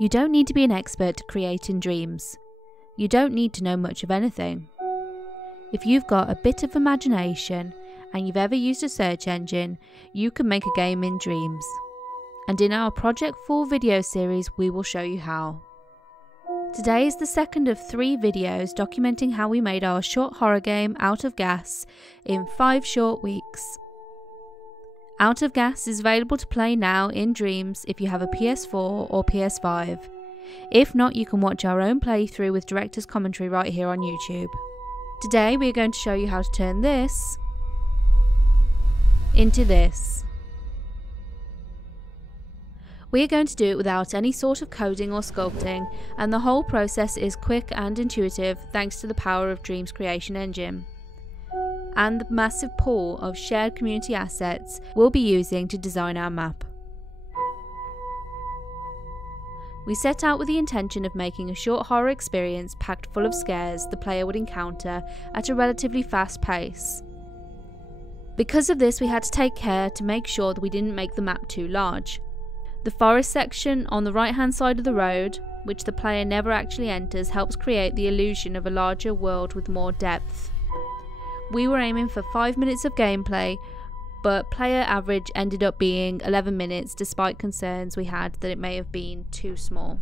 You don't need to be an expert to create in Dreams. You don't need to know much of anything. If you've got a bit of imagination and you've ever used a search engine, you can make a game in Dreams. And in our Project 4 video series, we will show you how. Today is the second of 3 videos documenting how we made our short horror game Out of Gas in 5 short weeks. Out of Gas is available to play now in Dreams if you have a PS4 or PS5. If not, you can watch our own playthrough with director's commentary right here on YouTube. Today we are going to show you how to turn this into this. We are going to do it without any sort of coding or sculpting, and the whole process is quick and intuitive thanks to the power of Dreams Creation Engine and the massive pool of shared community assets we'll be using to design our map. We set out with the intention of making a short horror experience packed full of scares the player would encounter at a relatively fast pace. Because of this, we had to take care to make sure that we didn't make the map too large. The forest section on the right hand side of the road, which the player never actually enters, helps create the illusion of a larger world with more depth. We were aiming for 5 minutes of gameplay, but player average ended up being 11 minutes despite concerns we had that it may have been too small.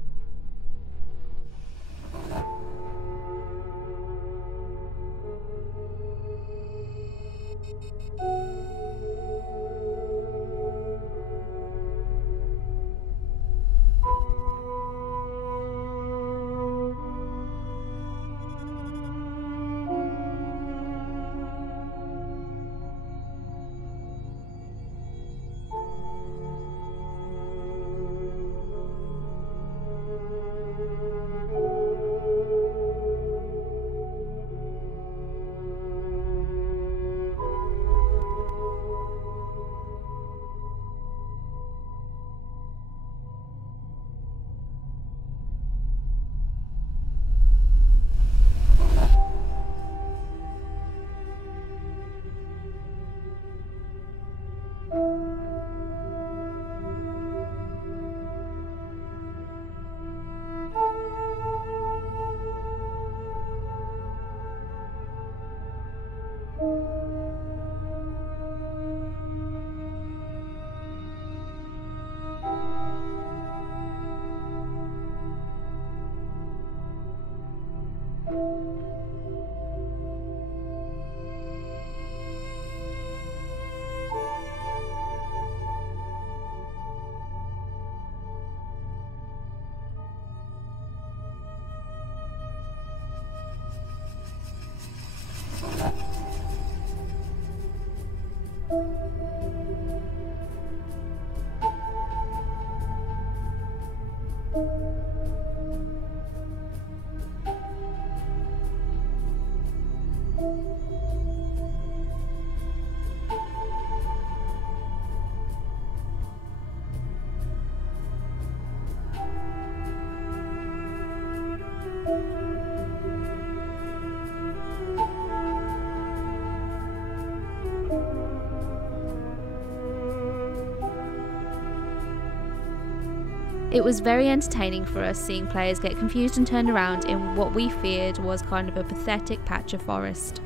It was very entertaining for us seeing players get confused and turned around in what we feared was kind of a pathetic patch of forest.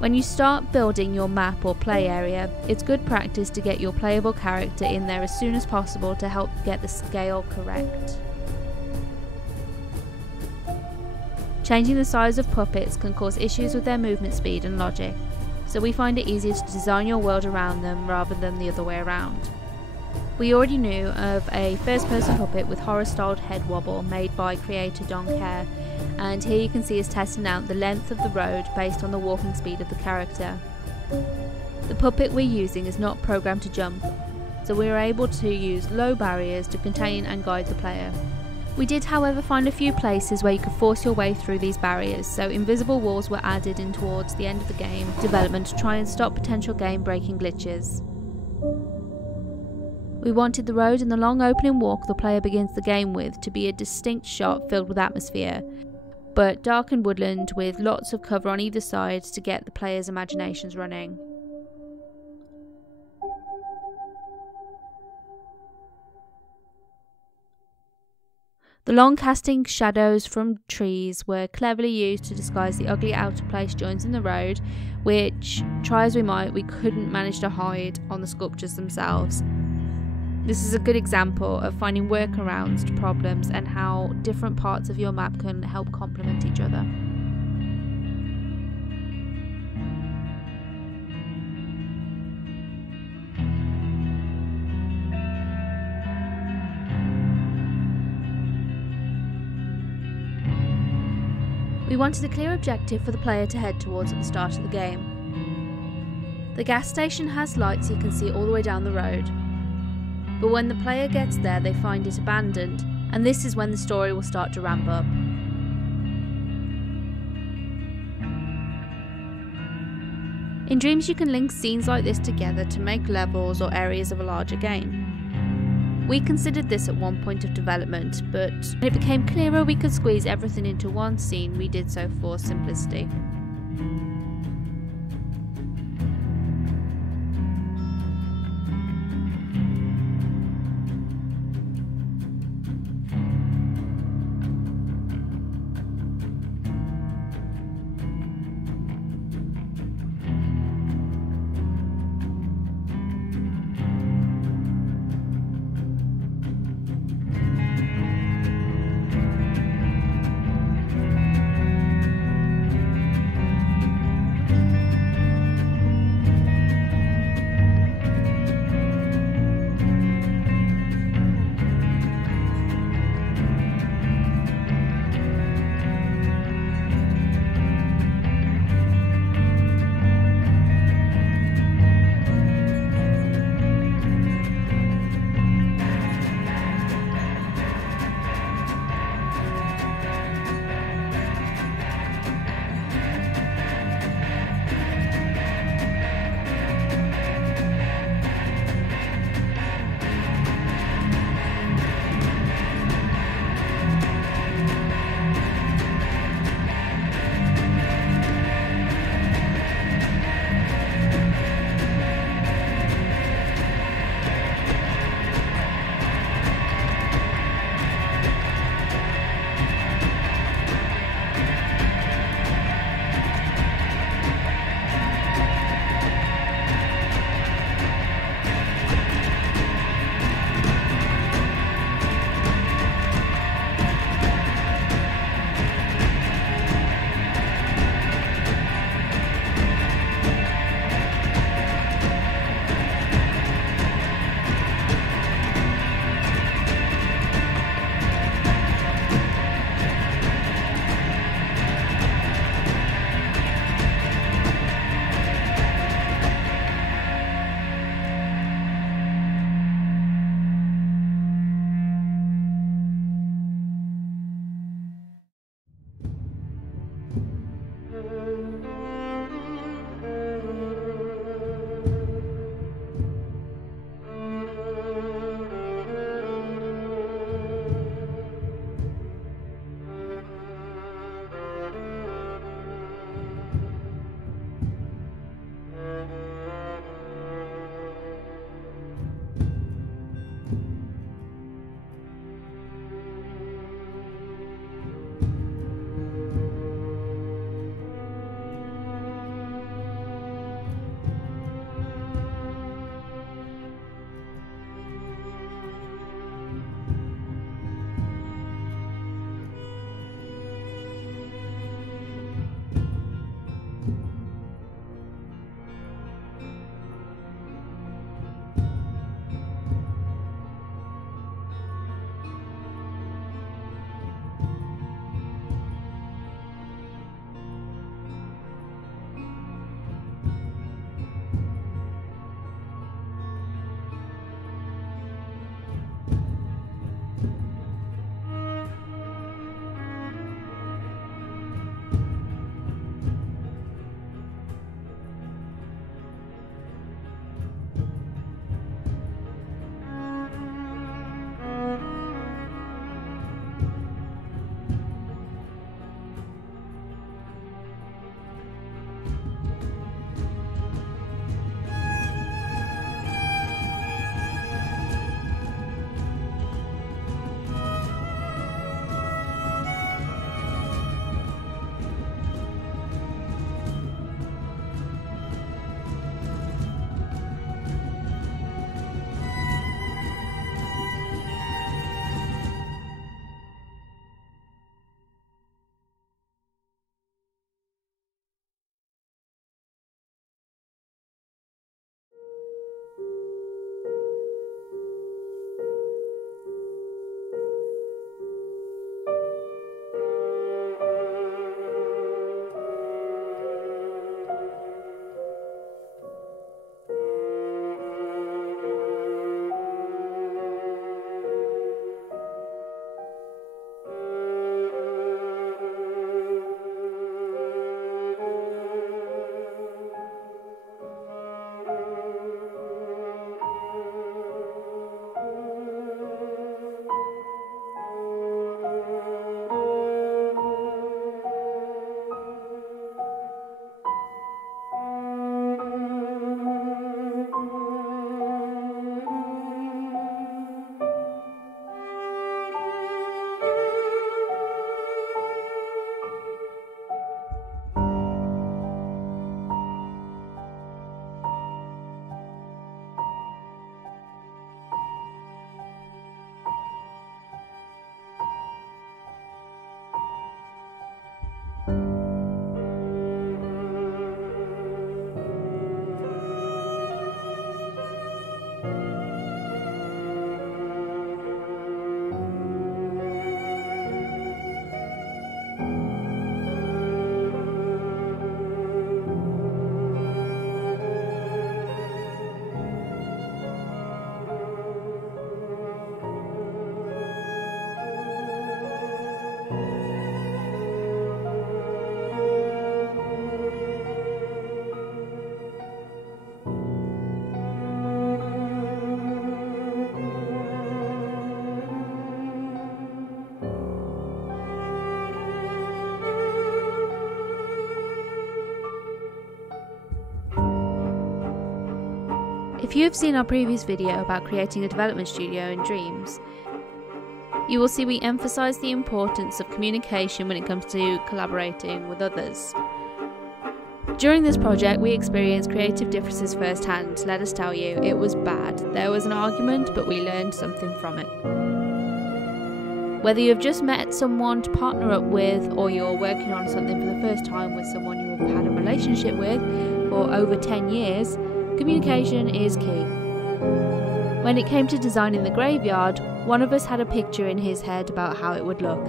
When you start building your map or play area, it's good practice to get your playable character in there as soon as possible to help get the scale correct. Changing the size of puppets can cause issues with their movement speed and logic, so we find it easier to design your world around them rather than the other way around. We already knew of a first-person puppet with horror-styled head wobble made by creator Don Care, and here you can see us testing out the length of the road based on the walking speed of the character. The puppet we're using is not programmed to jump, so we are able to use low barriers to contain and guide the player. We did, however, find a few places where you could force your way through these barriers, so invisible walls were added in towards the end of the game development to try and stop potential game-breaking glitches. We wanted the road and the long opening walk the player begins the game with to be a distinct shot filled with atmosphere, but dark and woodland with lots of cover on either side to get the player's imaginations running. The long casting shadows from trees were cleverly used to disguise the ugly out of place joints in the road, which, try as we might, we couldn't manage to hide on the sculptures themselves. This is a good example of finding workarounds to problems and how different parts of your map can help complement each other. We wanted a clear objective for the player to head towards at the start of the game. The gas station has lights you can see all the way down the road, but when the player gets there they find it abandoned, and this is when the story will start to ramp up. In Dreams you can link scenes like this together to make levels or areas of a larger game. We considered this at one point of development, but when it became clearer we could squeeze everything into one scene, we did so for simplicity. If you have seen our previous video about creating a development studio in Dreams, you will see we emphasise the importance of communication when it comes to collaborating with others. During this project, we experienced creative differences firsthand. Let us tell you, it was bad. There was an argument, but we learned something from it. Whether you have just met someone to partner up with, or you're working on something for the first time with someone you have had a relationship with for over 10 years, communication is key. When it came to designing the graveyard, one of us had a picture in his head about how it would look.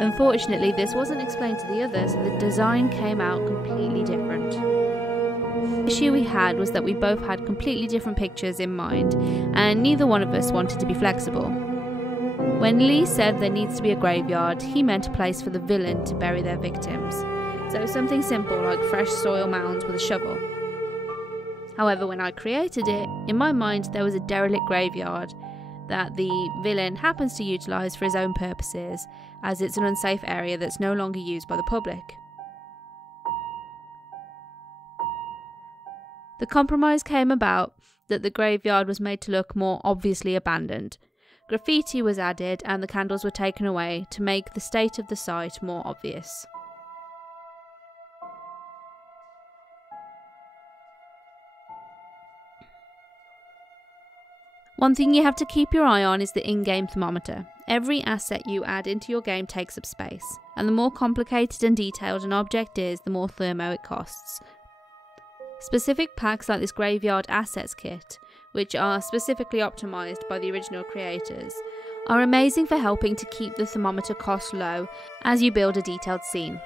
Unfortunately, this wasn't explained to the others, and the design came out completely different. The issue we had was that we both had completely different pictures in mind, and neither one of us wanted to be flexible. When Lee said there needs to be a graveyard, he meant a place for the villain to bury their victims, so something simple like fresh soil mounds with a shovel. However, when I created it, in my mind there was a derelict graveyard that the villain happens to utilise for his own purposes, as it's an unsafe area that's no longer used by the public. The compromise came about that the graveyard was made to look more obviously abandoned. Graffiti was added and the candles were taken away to make the state of the site more obvious. One thing you have to keep your eye on is the in-game thermometer. Every asset you add into your game takes up space, and the more complicated and detailed an object is, the more thermo it costs. Specific packs like this Graveyard Assets Kit, which are specifically optimised by the original creators, are amazing for helping to keep the thermometer cost low as you build a detailed scene.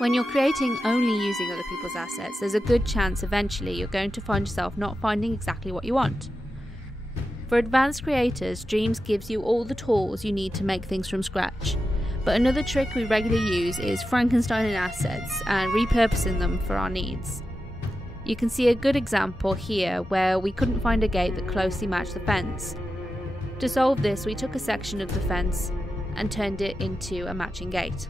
When you're creating only using other people's assets, there's a good chance eventually you're going to find yourself not finding exactly what you want. For advanced creators, Dreams gives you all the tools you need to make things from scratch. But another trick we regularly use is Frankensteining assets and repurposing them for our needs. You can see a good example here where we couldn't find a gate that closely matched the fence. To solve this, we took a section of the fence and turned it into a matching gate.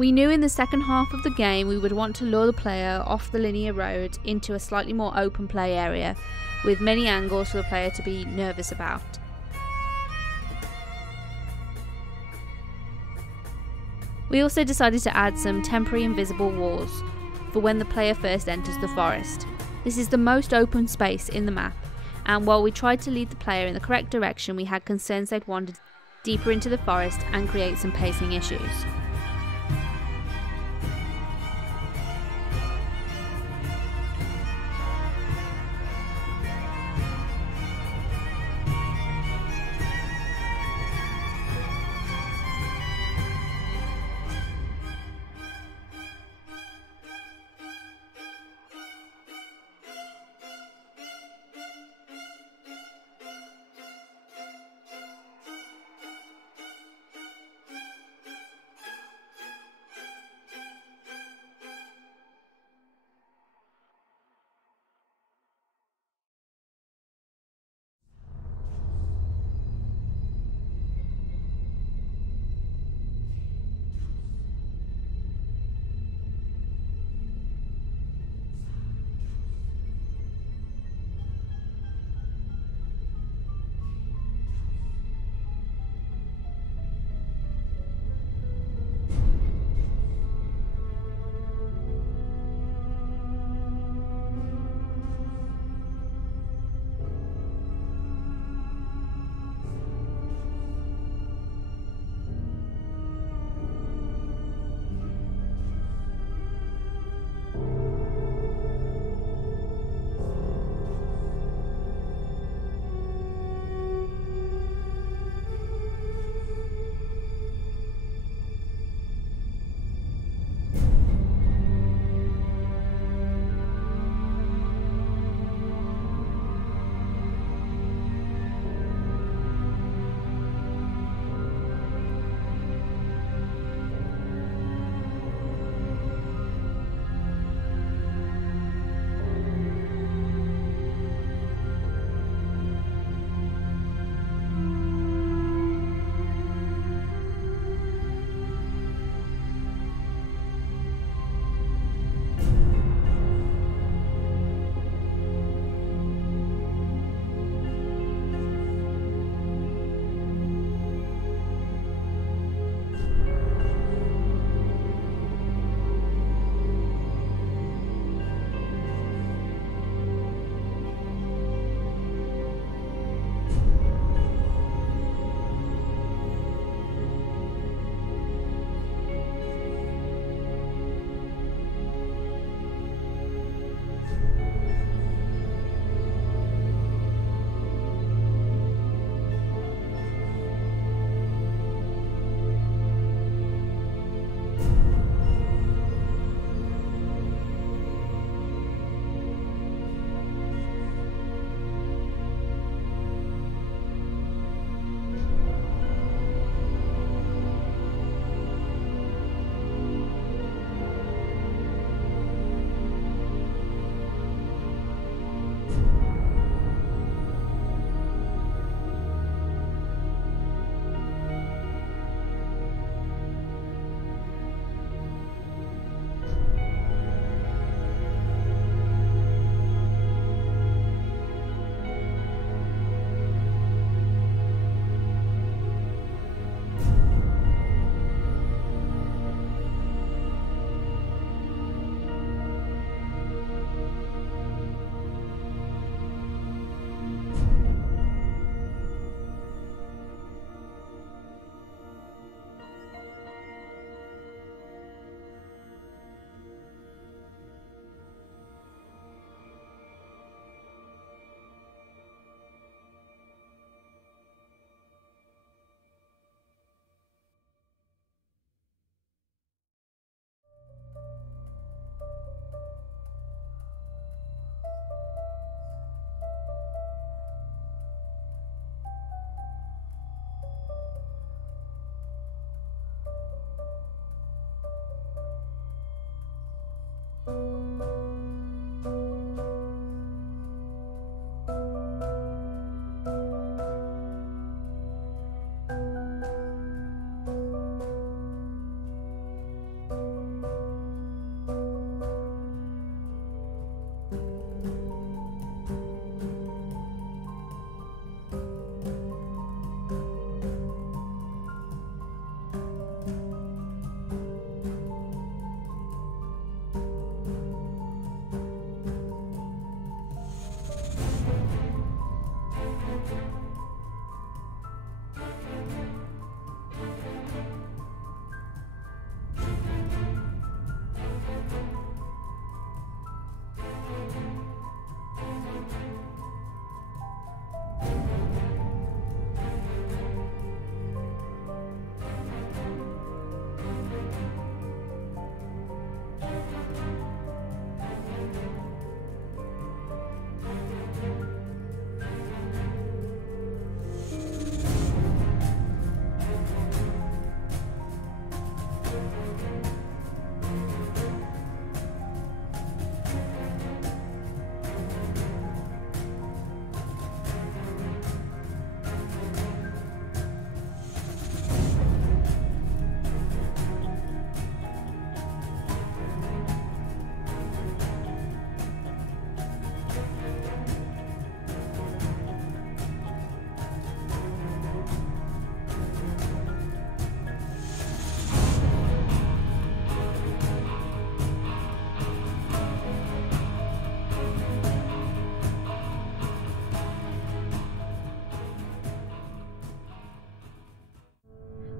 We knew in the second half of the game we would want to lure the player off the linear road into a slightly more open play area, with many angles for the player to be nervous about. We also decided to add some temporary invisible walls for when the player first enters the forest. This is the most open space in the map, and while we tried to lead the player in the correct direction, we had concerns they'd wander deeper into the forest and create some pacing issues.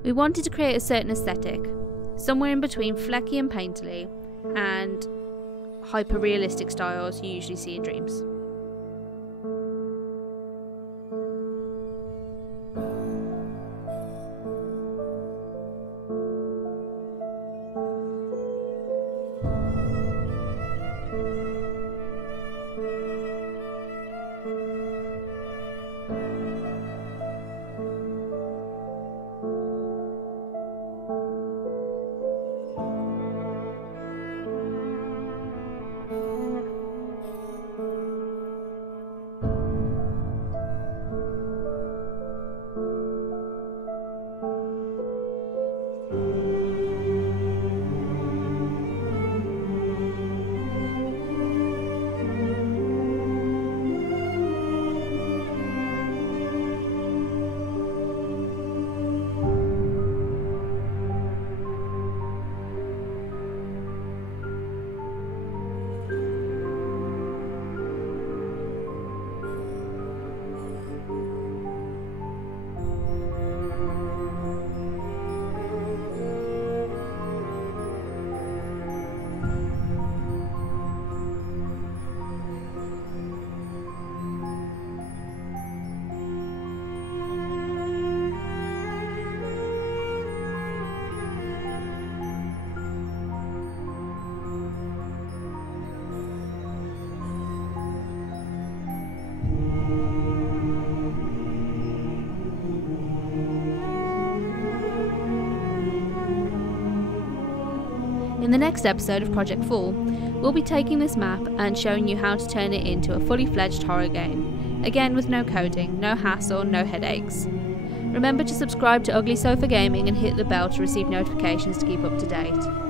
We wanted to create a certain aesthetic, somewhere in between flecky and painterly and hyper-realistic styles you usually see in Dreams. In the next episode of Project Fall, we'll be taking this map and showing you how to turn it into a fully fledged horror game, again with no coding, no hassle, no headaches. Remember to subscribe to Ugly Sofa Gaming and hit the bell to receive notifications to keep up to date.